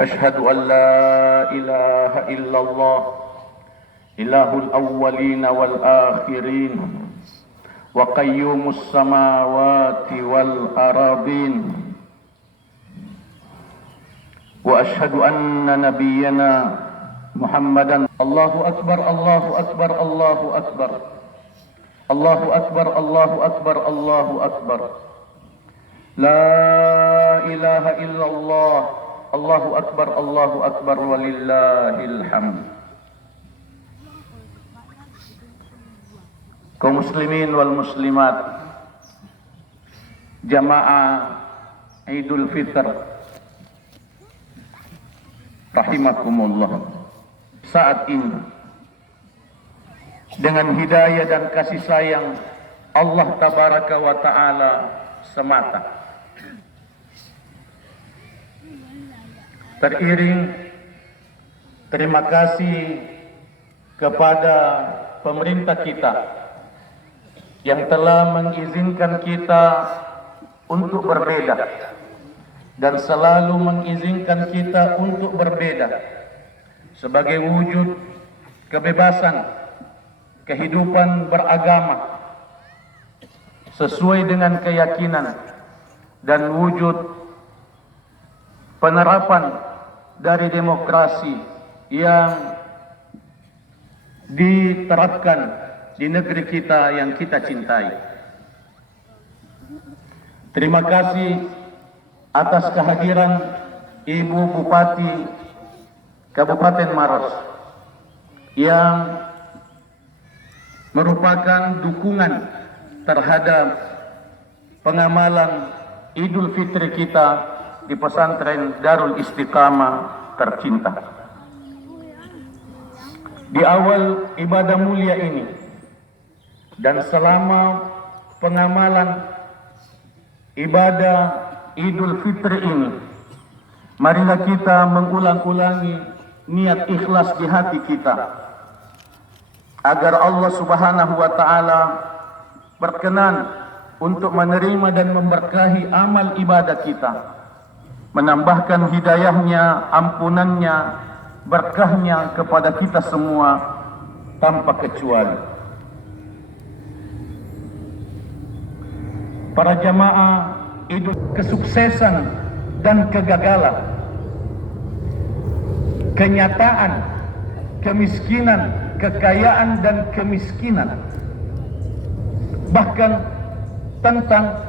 أشهد أن لا إله إلا الله إله الأولين والآخرين وقيوم السماوات والأراضين وأشهد أن نبينا محمدا الله أكبر الله أكبر الله أكبر الله أكبر الله أكبر الله أكبر لا إله إلا الله الله أكبر ولله الحمد. Kaum muslimin wal muslimat, jamaah Idul Fitr rahimakumullah. Saat ini dengan hidayah dan kasih sayang Allah tabaraka wa taala semata, teriring terima kasih kepada pemerintah kita yang telah mengizinkan kita untuk berbeda dan selalu mengizinkan kita untuk berbeda sebagai wujud kebebasan kehidupan beragama sesuai dengan keyakinan dan wujud penerapan dari demokrasi yang diterapkan di negeri kita yang kita cintai. Terima kasih atas kehadiran Ibu Bupati Kabupaten Maros yang merupakan dukungan terhadap pengamalan Idul Fitri kita di pesantren Darul Istiqamah tercinta. Di awal ibadah mulia ini dan selama pengamalan ibadah Idul Fitri ini, marilah kita mengulang-ulangi niat ikhlas di hati kita agar Allah Subhanahu wa taala berkenan untuk menerima dan memberkahi amal ibadah kita, menambahkan hidayahnya, ampunannya, berkahnya kepada kita semua tanpa kecuali. Para jamaah Idul, kesuksesan dan kegagalan, kenyataan, kemiskinan, kekayaan dan kemiskinan, bahkan tentang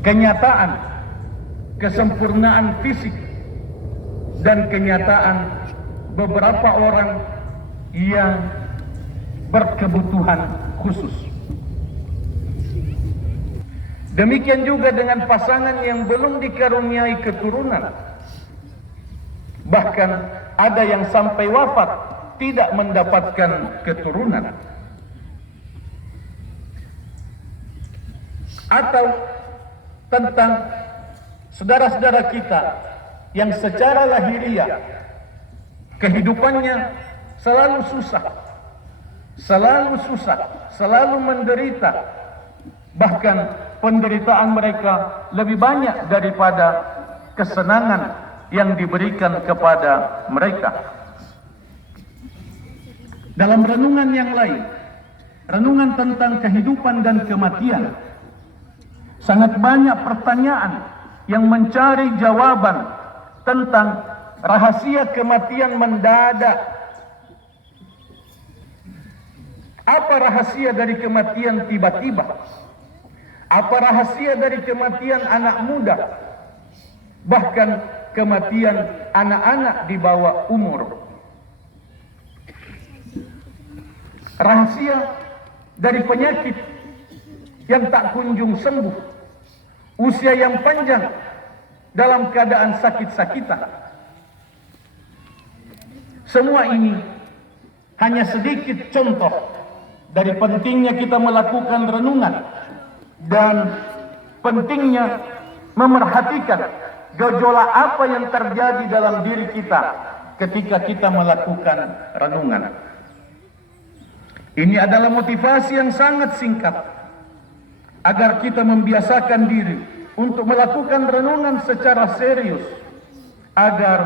kenyataan kesempurnaan fisik dan kenyataan beberapa orang yang berkebutuhan khusus. Demikian juga dengan pasangan yang belum dikaruniai keturunan, bahkan ada yang sampai wafat tidak mendapatkan keturunan. Atau tentang saudara-saudara kita yang secara lahiriah kehidupannya selalu susah, selalu menderita, bahkan penderitaan mereka lebih banyak daripada kesenangan yang diberikan kepada mereka. Dalam renungan yang lain, renungan tentang kehidupan dan kematian, sangat banyak pertanyaan yang mencari jawaban tentang rahasia kematian mendadak. Apa rahasia dari kematian tiba-tiba? Apa rahasia dari kematian anak muda? Bahkan kematian anak-anak di bawah umur. Rahasia dari penyakit yang tak kunjung sembuh, usia yang panjang dalam keadaan sakit-sakitan. Semua ini hanya sedikit contoh dari pentingnya kita melakukan renungan dan pentingnya memerhatikan gejolak apa yang terjadi dalam diri kita ketika kita melakukan renungan. Ini adalah motivasi yang sangat singkat agar kita membiasakan diri untuk melakukan renungan secara serius agar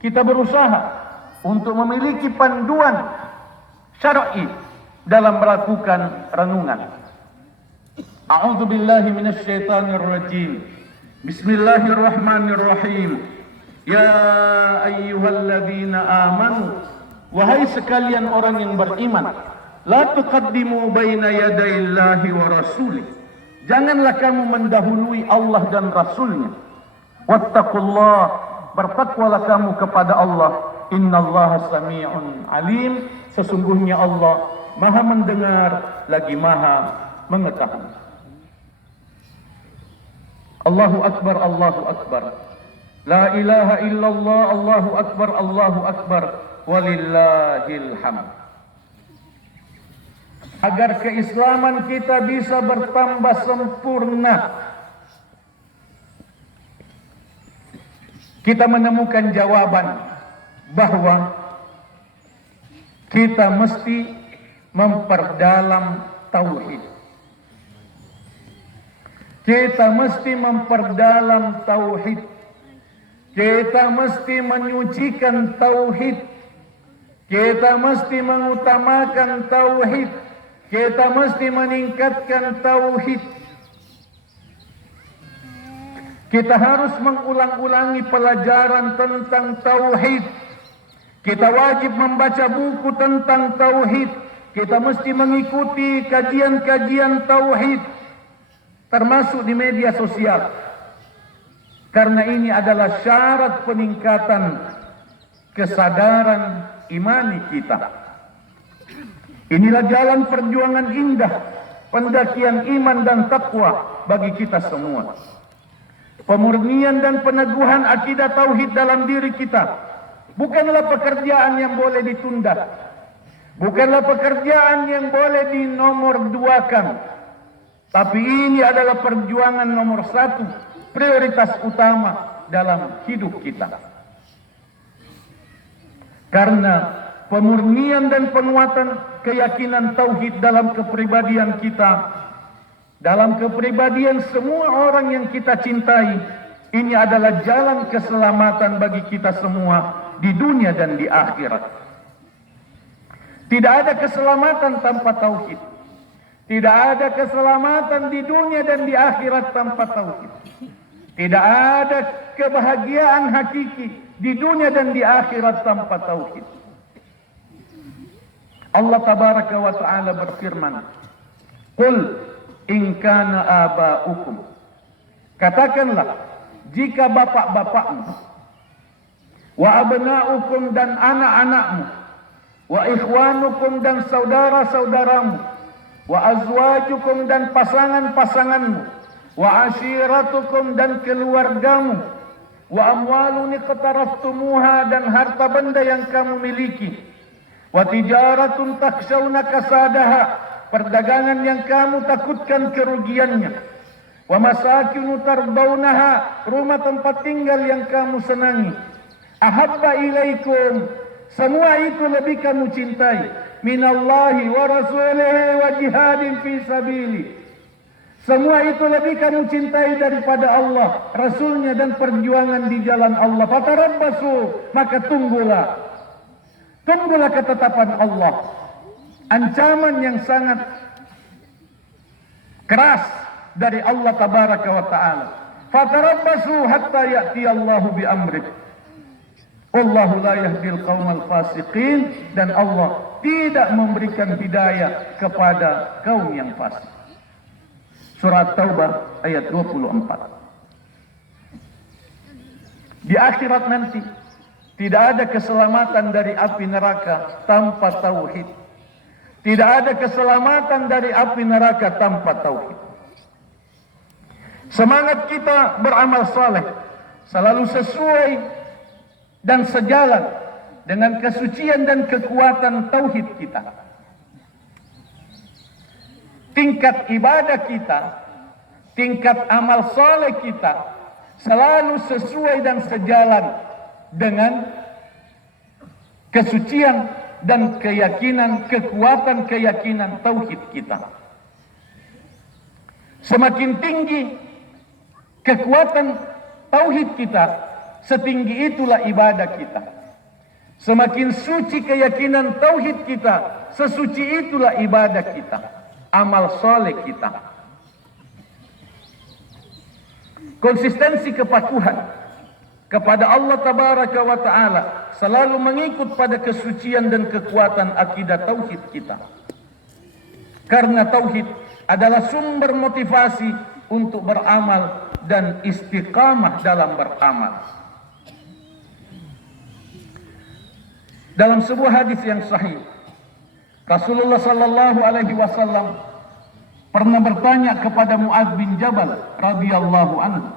kita berusaha untuk memiliki panduan syar'i dalam melakukan renungan. A'udzu billahi minasyaitonir rajim. Bismillahirrahmanirrahim. Ya ayyuhalladzina amanu, wahai sekalian orang yang beriman, la tuqaddimu baina yadayillahi wa rasulih. Janganlah kamu mendahului Allah dan Rasulnya. Wattaqullah, bertakwalah kamu kepada Allah. Innallaha sami'un alim. Sesungguhnya Allah Maha mendengar lagi Maha mengetahui. Allahu akbar, Allahu akbar. La ilaha illallah, Allahu akbar, Allahu akbar. Walillahil hamd. Agar keislaman kita bisa bertambah sempurna, kita menemukan jawaban bahwa kita mesti memperdalam tauhid. Kita mesti memperdalam tauhid. Kita mesti menyucikan tauhid. Kita mesti mengutamakan tauhid. Kita mesti meningkatkan tauhid. Kita harus mengulang-ulangi pelajaran tentang tauhid. Kita wajib membaca buku tentang tauhid. Kita mesti mengikuti kajian-kajian tauhid, termasuk di media sosial. Karena ini adalah syarat peningkatan kesadaran imani kita. Inilah jalan perjuangan indah, pendakian iman dan takwa bagi kita semua. Pemurnian dan peneguhan akidah tauhid dalam diri kita bukanlah pekerjaan yang boleh ditunda. Bukanlah pekerjaan yang boleh dinomor duakan. Tapi ini adalah perjuangan nomor satu, prioritas utama dalam hidup kita. Karena pemurnian dan penguatan keyakinan tauhid dalam kepribadian kita, dalam kepribadian semua orang yang kita cintai, ini adalah jalan keselamatan bagi kita semua di dunia dan di akhirat. Tidak ada keselamatan tanpa tauhid. Tidak ada keselamatan di dunia dan di akhirat tanpa tauhid. Tidak ada kebahagiaan hakiki di dunia dan di akhirat tanpa tauhid. Allah tabaraka wa ta'ala berfirman, Qul in kana aba'ukum. Katakanlah, jika bapak-bapakmu, wa abna'ukum dan anak-anakmu, wa ikhwanukum dan saudara-saudaramu, wa azwajukum dan pasangan-pasanganmu, wa ashiratukum dan keluargamu, wa amwalun iqtaraftumuha dan harta benda yang kamu miliki, wa tijaratun takshawna kasadaha, perdagangan yang kamu takutkan kerugiannya, wa masakinu tardawnaha, rumah tempat tinggal yang kamu senangi, ahabba ilaikum, semua itu lebih kamu cintai, minallahi wa rasulihi wa jihadin fi sabili, semua itu lebih kamu cintai daripada Allah, Rasulnya dan perjuangan di jalan Allah. Fatarabbasu, maka tunggulah ketetapan Allah. Ancaman yang sangat keras dari Allah tabaraka wa ta'ala. Fatarabbasu hatta ya'tiyallahu bi amrih. Wallahu la yahdil qaumal fasiqin, dan Allah tidak memberikan hidayah kepada kaum yang fasik. Surat Taubah ayat 24. Di akhirat nanti tidak ada keselamatan dari api neraka tanpa tauhid. Tidak ada keselamatan dari api neraka tanpa tauhid. Semangat kita beramal saleh selalu sesuai dan sejalan dengan kesucian dan kekuatan tauhid kita. Tingkat ibadah kita, tingkat amal saleh kita selalu sesuai dan sejalan dengan kesucian dan keyakinan, kekuatan keyakinan tauhid kita. Semakin tinggi kekuatan tauhid kita, setinggi itulah ibadah kita. Semakin suci keyakinan tauhid kita, sesuci itulah ibadah kita, amal soleh kita. Konsistensi kepatuhan kepada Allah Tabaraka wa Ta'ala selalu mengikut pada kesucian dan kekuatan akidah tauhid kita. Karena tauhid adalah sumber motivasi untuk beramal dan istiqamah dalam beramal. Dalam sebuah hadis yang sahih, Rasulullah sallallahu alaihi wasallam pernah bertanya kepada Mu'adz bin Jabal radhiyallahu anhu,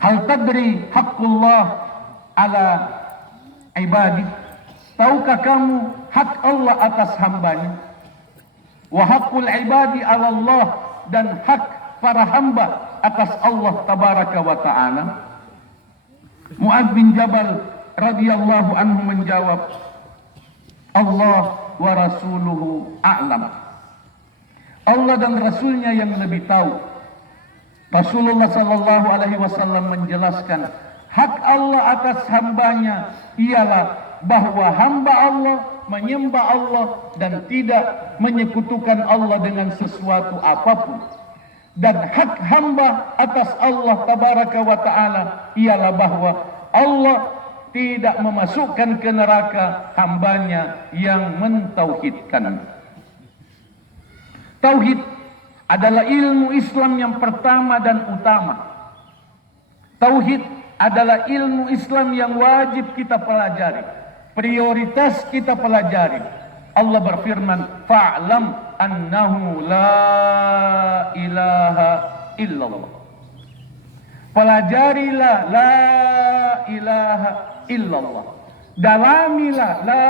"Hal tadri haqqullah ala ibadi?" Tahukah kamu hak Allah atas hambanya? Wa haqqul ibadi ala Allah, dan hak para hamba atas Allah Tabaraka wa Ta'ala. Mu'adz bin Jabal radhiyallahu anhu menjawab, Allah wa rasuluhu a'lam. Allah dan Rasulnya yang lebih tahu. Rasulullah sallallahu alaihi wasallam menjelaskan, hak Allah atas hambanya ialah bahwa hamba Allah menyembah Allah dan tidak menyekutukan Allah dengan sesuatu apapun. Dan hak hamba atas Allah Tabaraka wa Ta'ala ialah bahwa Allah tidak memasukkan ke neraka hambanya yang mentauhidkan. Tauhid adalah ilmu Islam yang pertama dan utama. Tauhid adalah ilmu Islam yang wajib kita pelajari, prioritas kita pelajari. Allah berfirman, fa'lam annahu la ilaha illallah. Pelajarilah la ilaha illallah. Dalamilah la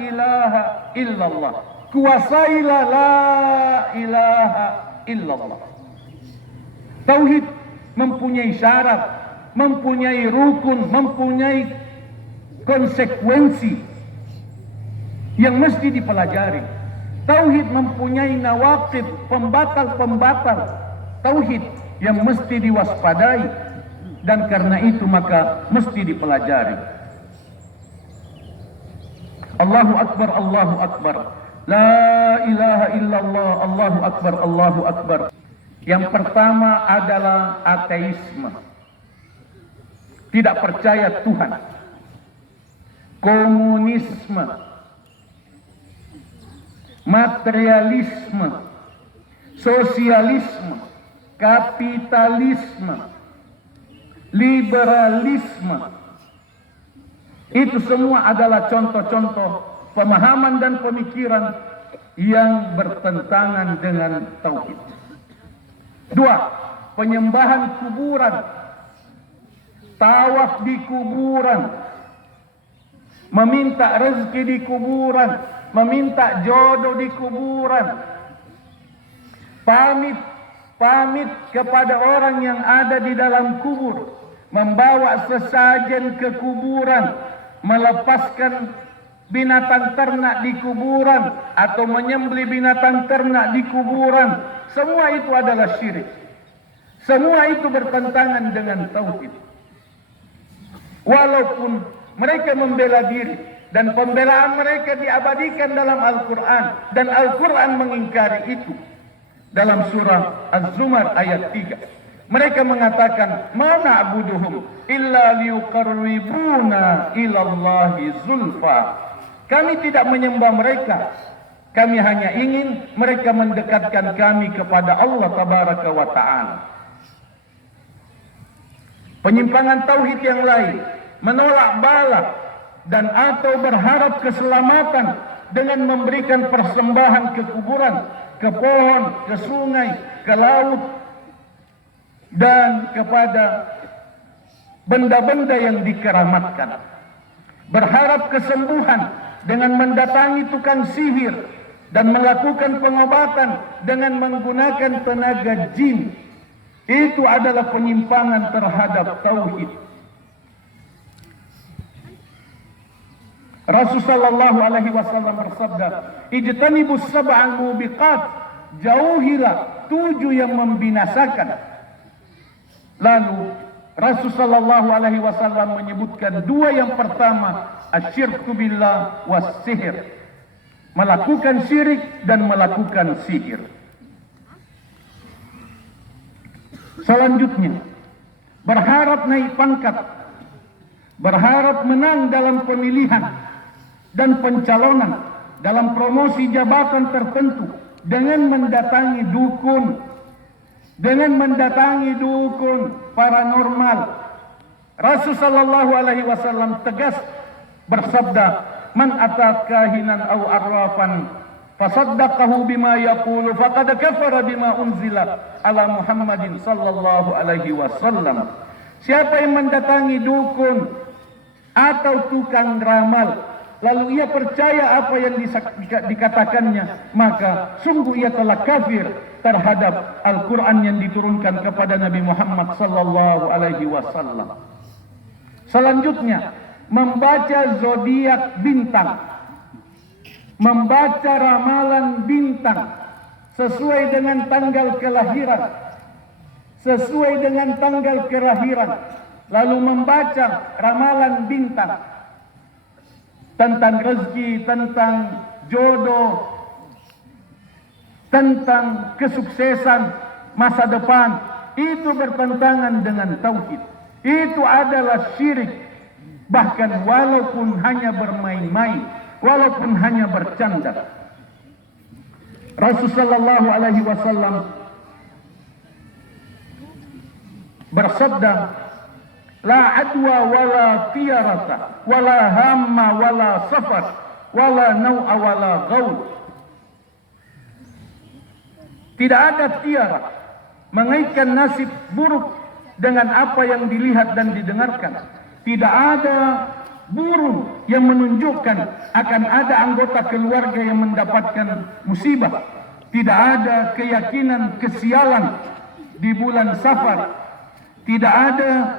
ilaha illallah. Kuasailah la ilaha illallah. Tauhid mempunyai syarat, mempunyai rukun, mempunyai konsekuensi yang mesti dipelajari. Tauhid mempunyai nawaqid, pembatal-pembatal tauhid yang mesti diwaspadai, dan karena itu maka mesti dipelajari. Allahu Akbar, Allahu Akbar, la ilaha illallah, Allahu Akbar, Allahu Akbar. Yang pertama adalah ateisme, tidak percaya Tuhan. Komunisme, materialisme, sosialisme, kapitalisme, liberalisme. Itu semua adalah contoh-contoh pemahaman dan pemikiran yang bertentangan dengan tauhid. Dua, penyembahan kuburan, tawaf di kuburan, meminta rezeki di kuburan, meminta jodoh di kuburan, pamit kepada orang yang ada di dalam kubur, membawa sesajen ke kuburan, melepaskan binatang ternak di kuburan atau menyembelih binatang ternak di kuburan. Semua itu adalah syirik. Semua itu bertentangan dengan tauhid. Walaupun mereka membela diri dan pembelaan mereka diabadikan dalam Al-Quran, dan Al-Quran mengingkari itu. Dalam surah Az-Zumar ayat 3, mereka mengatakan, ma na'buduhum illa liyuqarribuna ilallahi zulfa. Kami tidak menyembah mereka, kami hanya ingin mereka mendekatkan kami kepada Allah Tabaraka wa Ta'ala. Penyimpangan tauhid yang lain, menolak bala dan atau berharap keselamatan dengan memberikan persembahan ke kuburan, ke pohon, ke sungai, ke laut, dan kepada benda-benda yang dikeramatkan. Berharap kesembuhan dengan mendatangi tukang sihir dan melakukan pengobatan dengan menggunakan tenaga jin. Itu adalah penyimpangan terhadap tauhid. Rasulullah sallallahu alaihi wasallam bersabda, ijtanibus sab'al mubiqat, jauhilah 7 yang membinasakan. Lalu Rasul sallallahu alaihi wasallam menyebutkan dua, yang pertama asyirku billah was sihir, melakukan syirik dan melakukan sihir. Selanjutnya, berharap naik pangkat, berharap menang dalam pemilihan dan pencalonan, dalam promosi jabatan tertentu dengan mendatangi dukun, paranormal. Rasul sallallahu alaihi wasallam tegas bersabda, "Man ata kahinan aw arrafan fasaddaqahu bima yaqulu faqad kafara bima unzila ala Muhammadin sallallahu alaihi wasallam." Siapa yang mendatangi dukun atau tukang ramal, lalu ia percaya apa yang dikatakannya, maka sungguh ia telah kafir terhadap Al-Quran yang diturunkan kepada Nabi Muhammad sallallahu alaihi wasallam. Selanjutnya, membaca zodiak bintang, membaca ramalan bintang sesuai dengan tanggal kelahiran, lalu membaca ramalan bintang tentang rezeki, tentang jodoh, tentang kesuksesan masa depan, itu bertentangan dengan tauhid. Itu adalah syirik. Bahkan walaupun hanya bermain-main, walaupun hanya bercanda. Rasulullah sallallahu alaihi wasallam bersabda, "La adwa wala tiyarata wala hamma wala safar wala nau'a wala ghaul." Tidak ada tiara mengaitkan nasib buruk dengan apa yang dilihat dan didengarkan. Tidak ada burung yang menunjukkan akan ada anggota keluarga yang mendapatkan musibah. Tidak ada keyakinan kesialan di bulan Safar. Tidak ada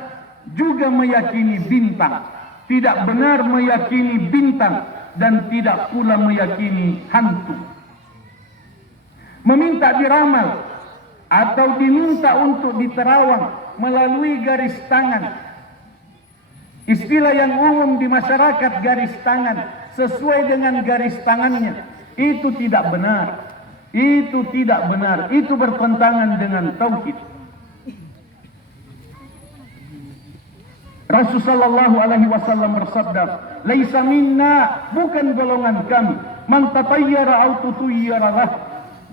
juga meyakini bintang. Tidak benar meyakini bintang dan tidak pula meyakini hantu. Meminta diramal atau diminta untuk diterawang melalui garis tangan. Istilah yang umum di masyarakat, garis tangan, sesuai dengan garis tangannya. Itu tidak benar. Itu tidak benar. Itu bertentangan dengan tauhid. Rasulullah sallallahu alaihi wasallam bersabda, "Laisa minna," bukan golongan kami, "man tatayyara aw tutayyara lah."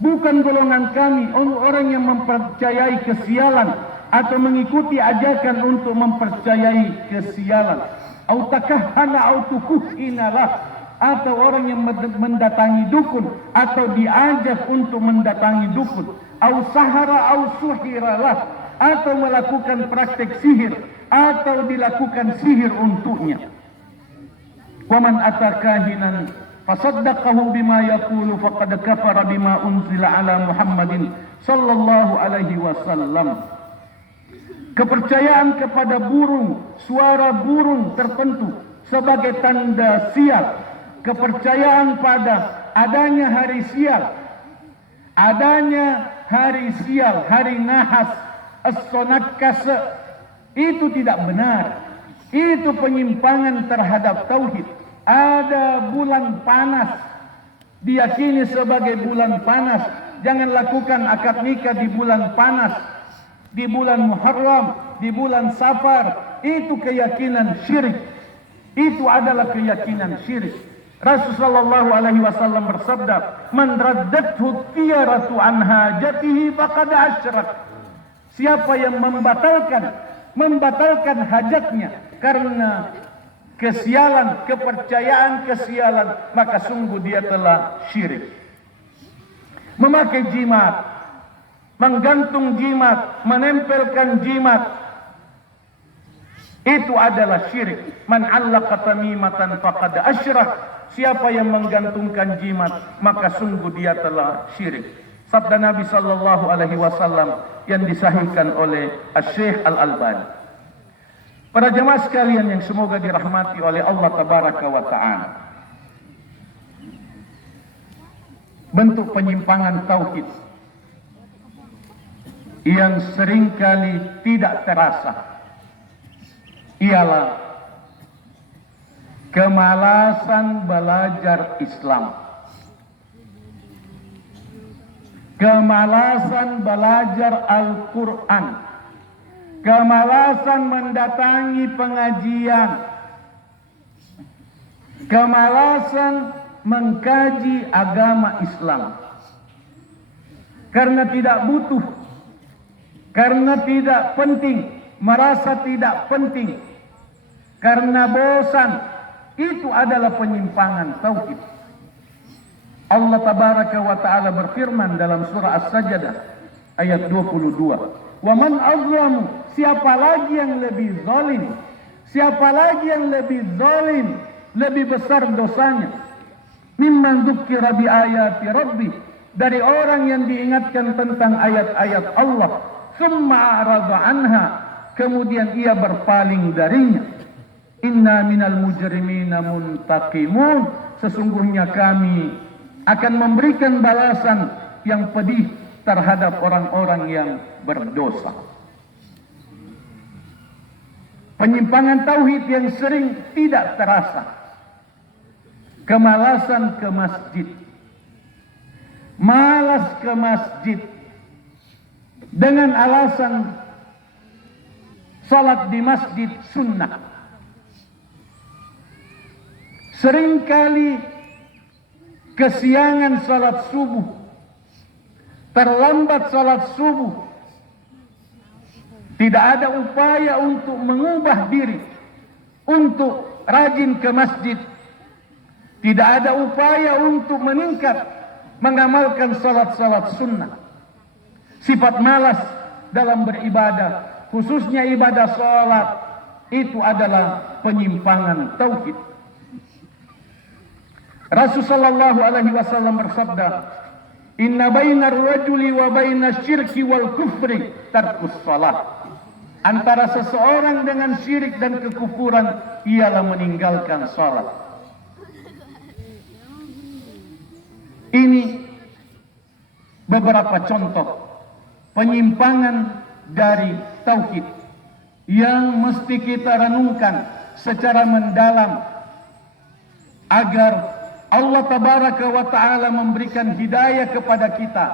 Bukan golongan kami orang yang mempercayai kesialan atau mengikuti ajakan untuk mempercayai kesialan. Au takahhana au tukuhina lah, atau orang yang mendatangi dukun atau diajak untuk mendatangi dukun. Au sahara au suhira lah, atau melakukan praktek sihir atau dilakukan sihir untuknya. Wa man atakahinan fasaddaqahu bima yaqulu faqad kafara bima unzila ala Muhammadin sallallahu alaihi wasallam. Kepercayaan kepada burung, suara burung tertentu sebagai tanda sial, kepercayaan pada adanya hari sial, hari nahas, as-sonakas, itu tidak benar. Itu penyimpangan terhadap tauhid. Ada bulan panas, diyakini sebagai bulan panas. Jangan lakukan akad nikah di bulan panas, di bulan Muharram, di bulan Safar. Itu keyakinan syirik. Itu adalah keyakinan syirik. Rasulullah sallallahu alaihi wasallam bersabda, "Man raddathu tiyaratu an hajatihi faqad asyrak." Siapa yang membatalkan hajatnya karena kesialan, kepercayaan kesialan, maka sungguh dia telah syirik. Memakai jimat, menggantung jimat, menempelkan jimat, itu adalah syirik. Man 'allaqa tamimatan faqad asyrak. Siapa yang menggantungkan jimat, maka sungguh dia telah syirik. Sabda Nabi sallallahu alaihi wasallam yang disahihkan oleh Asy-Syaikh Al-Albani. Para jemaah sekalian yang semoga dirahmati oleh Allah Tabaraka wa Ta'ala, bentuk penyimpangan tauhid yang seringkali tidak terasa ialah kemalasan belajar Islam, kemalasan belajar Al-Quran, kemalasan mendatangi pengajian, kemalasan mengkaji agama Islam. Karena tidak butuh, karena tidak penting, merasa tidak penting, karena bosan, itu adalah penyimpangan tauhid. Allah tabaraka wa ta'ala berfirman dalam surah As-Sajdah ayat 22. Wa man azlamu, siapa lagi yang lebih zalim? Siapa lagi yang lebih zalim, lebih besar dosanya? Mimman dzukira bi ayati rabbih, dari orang yang diingatkan tentang ayat-ayat Allah, summa a'rada anha, kemudian ia berpaling darinya. Inna minal mujrimina muntaqimun, sesungguhnya kami akan memberikan balasan yang pedih terhadap orang-orang yang berdosa. Penyimpangan tauhid yang sering tidak terasa, kemalasan ke masjid, malas ke masjid dengan alasan salat di masjid sunnah. Seringkali kesiangan salat subuh, terlambat salat subuh, tidak ada upaya untuk mengubah diri, untuk rajin ke masjid, tidak ada upaya untuk meningkat mengamalkan salat-salat sunnah. Sifat malas dalam beribadah, khususnya ibadah salat, itu adalah penyimpangan tauhid. Rasulullah sallallahu alaihi wasallam bersabda, "Inna bainar rajuli wa bainas syirki wal kufri tarkus salat." Antara seseorang dengan syirik dan kekufuran ialah meninggalkan salat. Ini beberapa contoh penyimpangan dari tauhid yang mesti kita renungkan secara mendalam agar Allah tabaraka wa ta'ala memberikan hidayah kepada kita,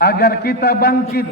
agar kita bangkit